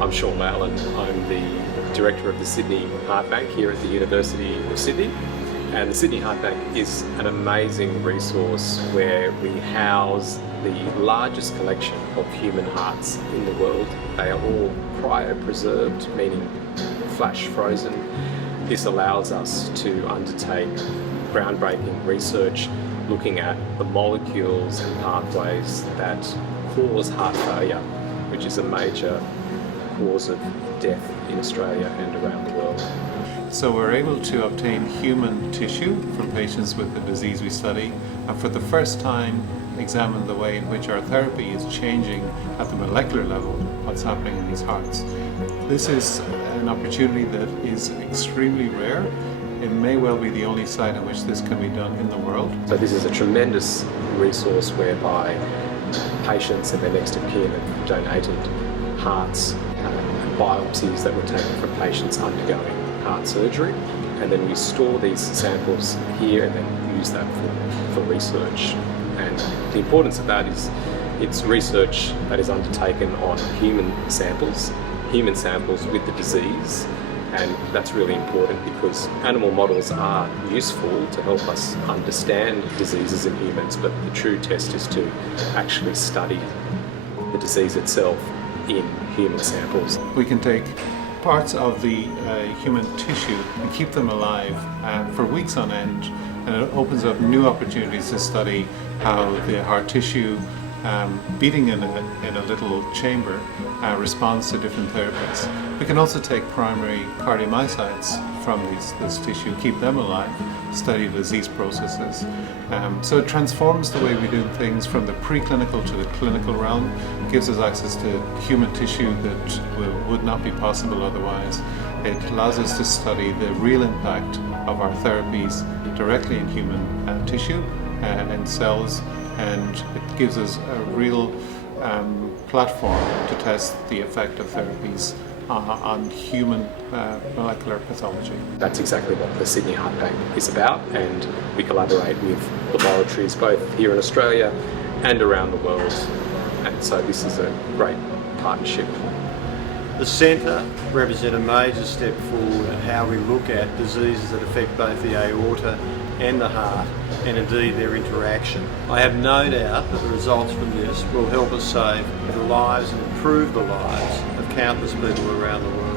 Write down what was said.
I'm Sean Lowland. I'm the Director of the Sydney Heart Bank here at the University of Sydney. And the Sydney Heart Bank is an amazing resource where we house the largest collection of human hearts in the world. They are all cryopreserved, meaning flash frozen. This allows us to undertake groundbreaking research looking at the molecules and pathways that cause heart failure, which is a major cause of death in Australia and around the world. So we're able to obtain human tissue from patients with the disease we study, and for the first time examine the way in which our therapy is changing at the molecular level what's happening in these hearts. This is an opportunity that is extremely rare. It may well be the only site in which this can be done in the world. So this is a tremendous resource whereby patients and their next of kin have donated hearts and biopsies that were taken from patients undergoing heart surgery, and then we store these samples here and then use that for research. And the importance of that is it's research that is undertaken on human samples with the disease. And that's really important because animal models are useful to help us understand diseases in humans, but the true test is to actually study the disease itself in human samples. We can take parts of the human tissue and keep them alive for weeks on end, and it opens up new opportunities to study how the heart tissue beating in a little chamber responds to different therapies. We can also take primary cardiomyocytes from this tissue, keep them alive, study disease processes. So it transforms the way we do things from the preclinical to the clinical realm, gives us access to human tissue that would not be possible otherwise. It allows us to study the real impact of our therapies directly in human tissue and cells, and it gives us a real platform to test the effect of therapies on human molecular pathology. That's exactly what the Sydney Heart Bank is about, and we collaborate with laboratories both here in Australia and around the world, and so this is a great partnership. The Centre represents a major step forward in how we look at diseases that affect both the aorta and the heart, and indeed their interaction. I have no doubt that the results from this will help us save the lives and improve the lives of countless people around the world.